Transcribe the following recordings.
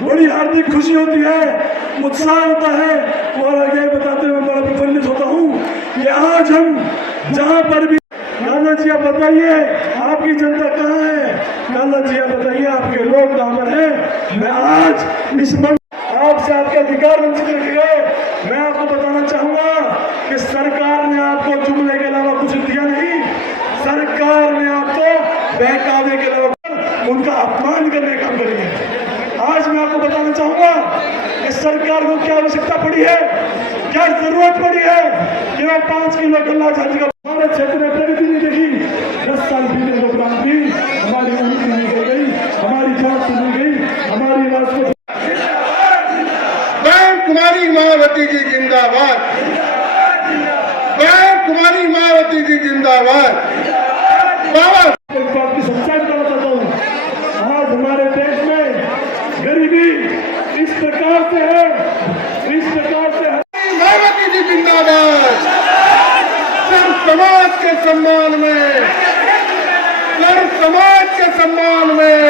बड़ी हार्दिक खुशी होती है, उत्साह होता है। और आगे बताते हुए बड़ा प्रफुल्लित होता हूँ कि आज हम जहाँ पर भी, कान्हा जी आप बताइए आपकी जनता कहाँ है, कान्हा जी आप बताइए आपके लोग कहाँ पर है। मैं आज इस आपसे आपके अधिकार वंचित रखे गए। मैं आपको बताना चाहूंगा कि सरकार ने आपको जुमले के अलावा कुछ दिया नहीं। सरकार ने आपको बहकावे के अलावा उनका अपमान करने का काम करी है। आज मैं आपको बताना चाहूंगा कि सरकार को क्या आवश्यकता पड़ी है, क्या जरूरत पड़ी है कि वह 5 किलो गल्ला झांझ का हमारे क्षेत्र में प्रगति नहीं देखी। 10 साल बीते तो क्रांति हमारी उन्नति नहीं कर गई, हमारी जांच नहीं गई, हमारी राष्ट्र कुमारी मायावती जी जिंदाबाद, कुमारी मायावती जी जिंदाबाद। बाबा एक बात की सच्चाई बताना चाहता हूँ, आज हमारे देश में गरीबी इस प्रकार से है, इस प्रकार से है। मायावती जी जिंदाबाद। सर समाज के सम्मान में, सर समाज के सम्मान में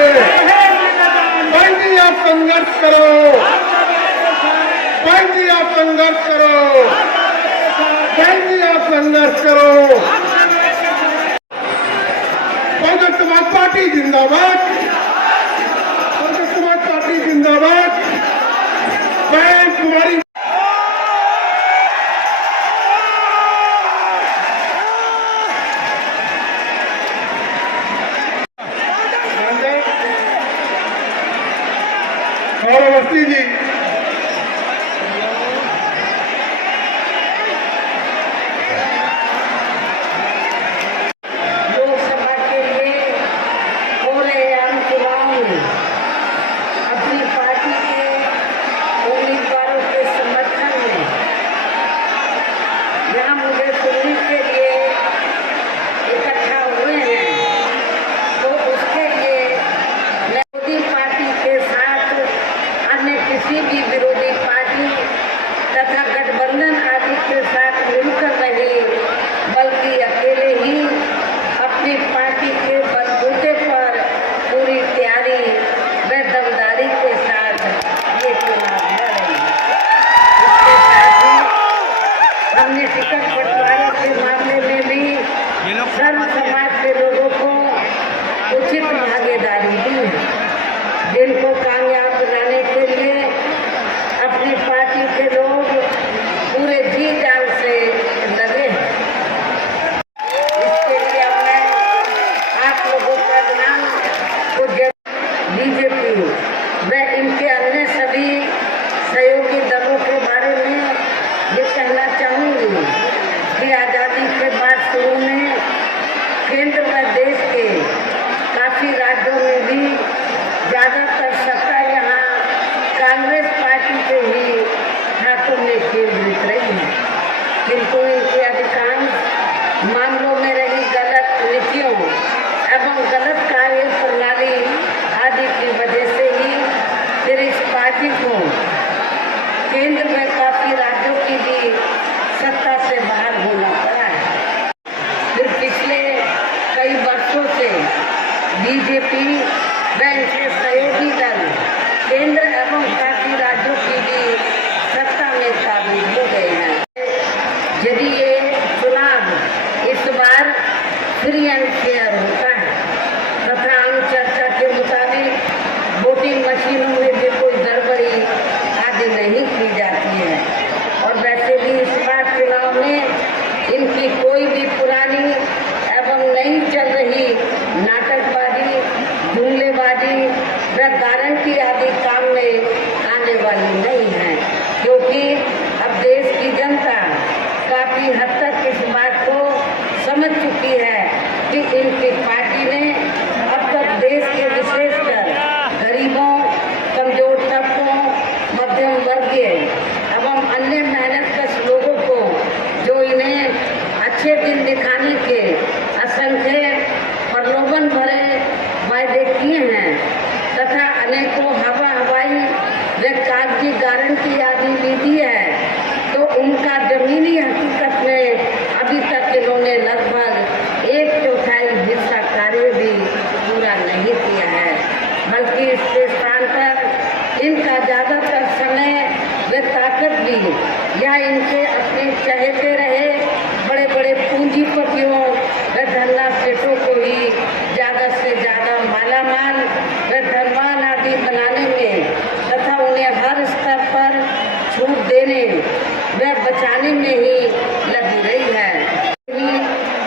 बहन जी आप संघर्ष करो, बहन जी आप संघर्ष करो, बहन जी आप संघर्ष करो। कांग्रेस समाज पार्टी जिंदाबाद, कांग्रेस समाज पार्टी जिंदाबाद। बहन कुमारी अवस्थी जी किसी भी विरोधी पार्टी तथा गठबंधन आदि के साथ मिलकर नहीं, बल्कि अकेले ही अपनी पार्टी के बलबूते पर पूरी तैयारी व दमदारी के साथ ये चुनाव लड़ रही है। इसके साथ ही हमने टिकट बंटवारे के मामले में भी सर्व समाज के लोगों को उचित भागीदारी दी है, जिनको कामयाब बनाने के लिए अपनी पार्टी के लोग पूरे जी जान से लगे हैं। इसके लिए मैं आप लोगों का नाम को बीजेपी व इनके अन्य सभी सहयोगी दलों के बारे में ये कहना चाहूँगी कि आज़ादी के बाद शुरू में केंद्र व देश के काफ़ी राज्यों में भी ज़्यादातर सत्ता यहाँ कांग्रेस पार्टी के ही हाथों में केंद्रित रही है, किंतु इनके अधिकांश मामलों में रही गलत नीतियों एवं गलत कार्य प्रणाली आदि की वजह से ही फिर इस पार्टी को केंद्र में काफ़ी राज्यों की भी सत्ता से बाहर होना पड़ा है। फिर पिछले कई वर्षों से बीजेपी व इनके सहयोगी दल केंद्र एवं काफी राज्यों की भी सत्ता में काबिज हो गए हैं। यदि ये चुनाव इस बार फ्री एंड फेयर होता है तथा आम चर्चा के मुताबिक वोटिंग मशीनों में भी कोई गड़बड़ी आदि नहीं की जाती है, और वैसे भी इस बार चुनाव में इन का ज्यादातर समय व ताकत भी या इनके अपने चहेते रहे बड़े बड़े पूंजीपतियों व धनला सेठों को ही ज्यादा से ज्यादा मालामाल व धनवान आदि बनाने में तथा उन्हें हर स्तर पर छूट देने व बचाने में ही लगी रही है।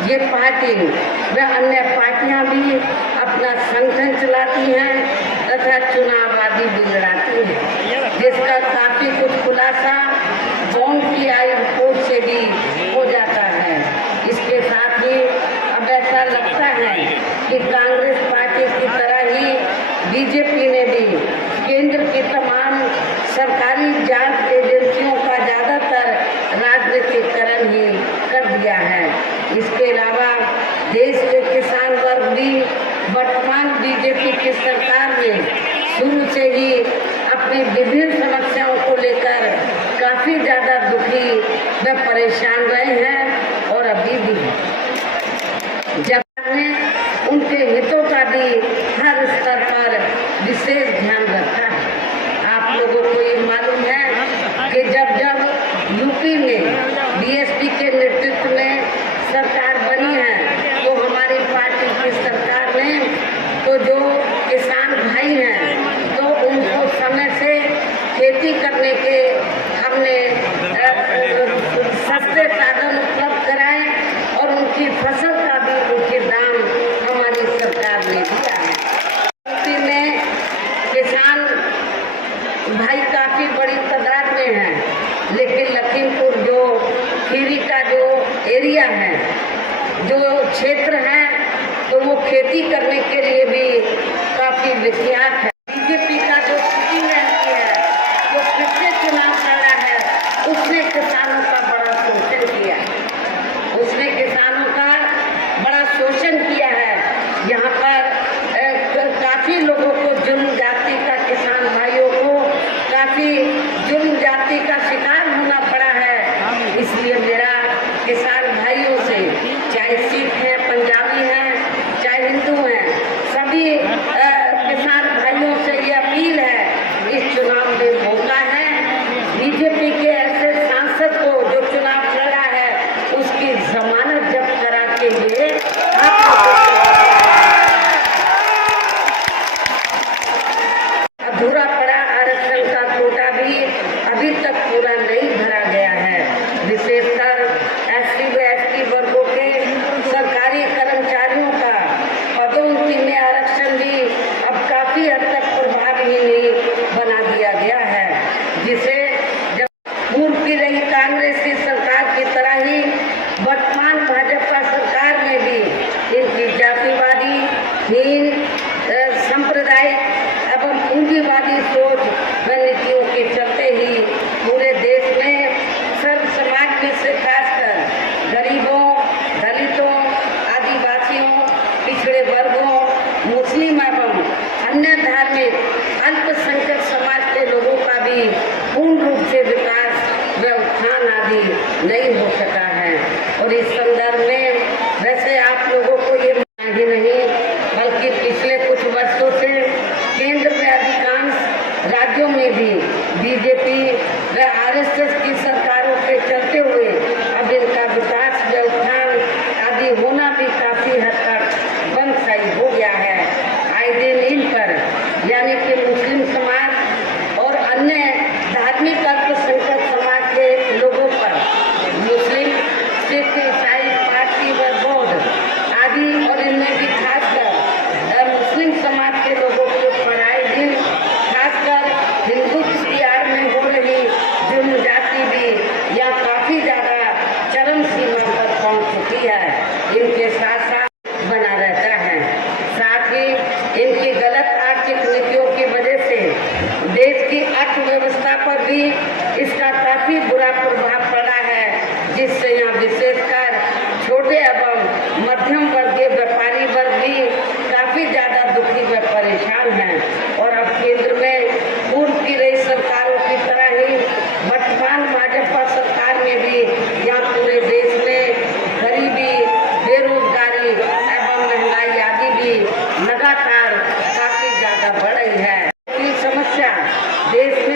ये पार्टी व अन्य पार्टियां भी अपना संगठन चलाती हैं तथा चुनाव आदि भी लड़ाती हैं, जिसका काफी कुछ खुलासा बॉन्ड की आई रिपोर्ट से भी हो जाता है। इसके साथ ही अब ऐसा लगता है कि कांग्रेस पार्टी की तरह ही बीजेपी ने भी केंद्र की तमाम सरकारी जांच एजेंसियों का ज्यादातर राजनीतिकरण ही कर दिया है। इसके अलावा देश के किसान वर्ग भी वर्तमान बीजेपी की सरकार में शुरू से ही अपनी विभिन्न समस्याओं को लेकर काफी ज्यादा दुखी व परेशान रहे हैं और अभी भी जब उनके हितों का भी हर स्तर पर विशेष ध्यान रखा है। आप लोगों को ये मालूम है कि जब जब यूपी में बीएसपी के नेतृत्व में सरकार बनी है तो हमारी पार्टी की सरकार ने तो जो किसान भाई हैं तो उनको समय से खेती करने के हमने सस्ते साधन उपलब्ध कराए और उनकी फसल का भी उचित दाम हमारी सरकार ने दिया है। यूपी में किसान भाई काफी बड़ी तादाद में हैं, लेकिन लखीमपुर जो खीरी का जो एरिया है, जो क्षेत्र है, तो वो खेती करने के लिए भी काफी विख्यात है। बीजेपी का जो सिटिंग एमपी है, जो पिछले चुनाव लड़ा है, उसने किसानों का बड़ा शोषण किया है। उसने किसानों का बड़ा शोषण किया है। यहाँ पर काफी लोगों को जुर्म जाति का, किसान भाइयों को काफी जुर्म जाति का शिकार होना पड़ा है। इसलिए मेरा किसान भाइयों से, चाहे सिख हैं, पंजाबी हैं, चाहे हिंदू हैं, सभी किसान भाइयों से ये अपील है, इस चुनाव में मौका है। बीजेपी के ऐसे सांसद को जो चुनाव लड़ा है उसकी जमानत जब्त करा के लिए अधूरा पड़ा आरक्षण का कोटा भी अभी तक पूरा नहीं भरा गया है। विशेषकर एससी व एसटी वर्गों के सरकारी कर्मचारियों का पदोन्नति में आरक्षण भी अब काफी हद तक प्रभावी नहीं बना दिया गया है, जिसे जब पूर्व की रही कांग्रेस की सरकार की तरह ही वर्तमान भाजपा सरकार में भी इनकी जातिवादी, हीन, सांप्रदायिक एवं पूंजीवादी सोच व नीतियों के चलते ही पूरे देश में सर्व समाज में से खासकर गरीबों, दलितों, आदिवासियों, पिछड़े वर्गों, मुस्लिम एवं अन्य धार्मिक अल्पसंख्यक समाज के लोगों का भी पूर्ण रूप से विकास व उत्थान आदि नहीं हो सका है। और इस संदर्भ में वैसे आप लोगों को ये ही नहीं बल्कि पिछले कुछ वर्षों से केंद्र में अधिकांश राज्यों में भी बीजेपी व आरएसएस की सरकारों के चलते हुए अब इनका विकास व उत्थान आदि होना भी काफी हद तक बंदशाई हो गया है। आए दिन इन पर यानी कि मुस्लिम समाज और अन्य धार्मिक अल्पसंख्यक समाज के लोगों पर मुस्लिम, सिख, ईसाई, पारसी व बौद्ध आदि और इनमें भी खासकर मुस्लिम समाज के लोगों को पढ़ाई दिन खासकर हिंदू की आड़ में हो रही जुर्म जाति भी यहाँ काफी ज्यादा चरम सीमा पर पहुंच चुकी है। इनके साथ साथ बना रहता है। साथ ही इनकी गलत आर्थिक नीतियों की वजह से देश की अर्थव्यवस्था पर भी इसका काफी बुरा प्रभाव पड़ा है, जिससे यहाँ विशेषकर छोटे एवं मध्यम वर्गीय व्यापारी वर्ग भी काफी ज्यादा दुखी व परेशान हैं। और अब केंद्र में पूर्व की रही सरकारों की तरह ही वर्तमान भाजपा सरकार में भी यहाँ पूरे देश में गरीबी, बेरोजगारी एवं महंगाई आदि भी लगातार काफी ज्यादा बढ़ रही है। समस्या देश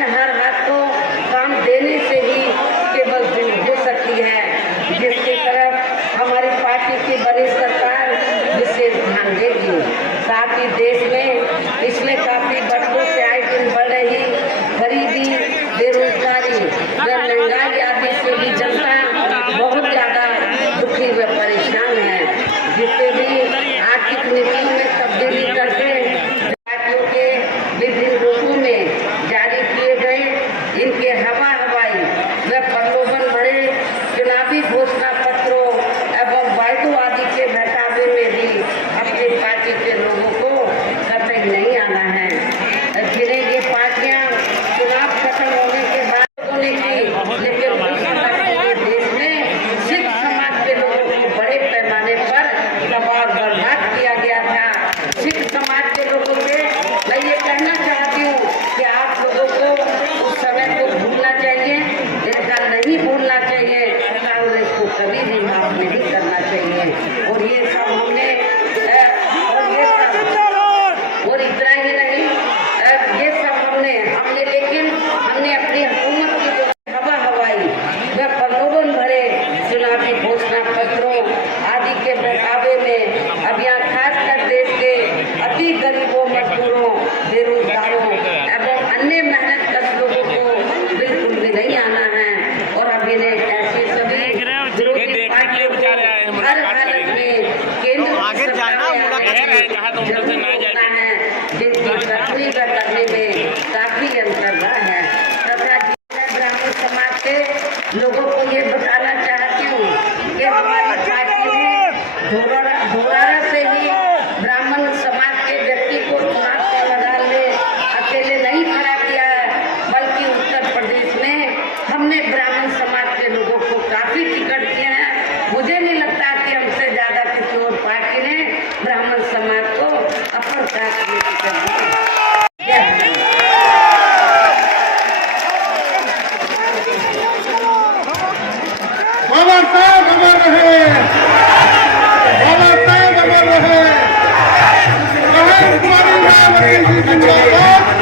मोदी जी जिंदाबाद